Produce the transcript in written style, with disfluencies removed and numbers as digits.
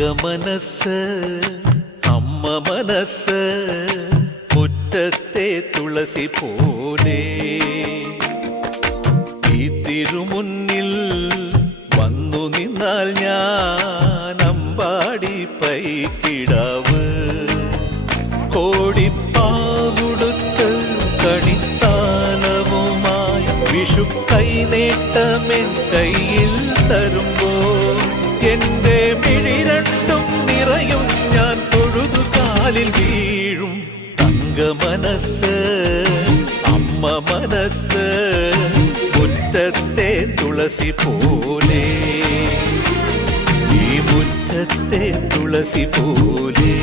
മനസ്സ് അമ്മ മനസ്സ് മുറ്റത്തെ തുളസി പോലെ ഈ തിരുമുന്നിൽ വന്നു നിന്നാൽ ഞാൻ അമ്പാടി പൈക്കിടാവ് കോടിപ്പാവുടുത്ത് കണിത്താലവുമായി വിഷു കൈനേട്ടമെൻ കയ്യിൽ തരുമ്പോൾ എന്റെ മിഴി രണ്ടും നിറയും ഞാൻ തൊഴുതു കാലിൽ വീഴും തങ്ക മനസ്സ് അമ്മ മനസ്സ് മുറ്റത്തെ തുളസി പോലെ ഈ മുറ്റത്തെ തുളസി പോലെ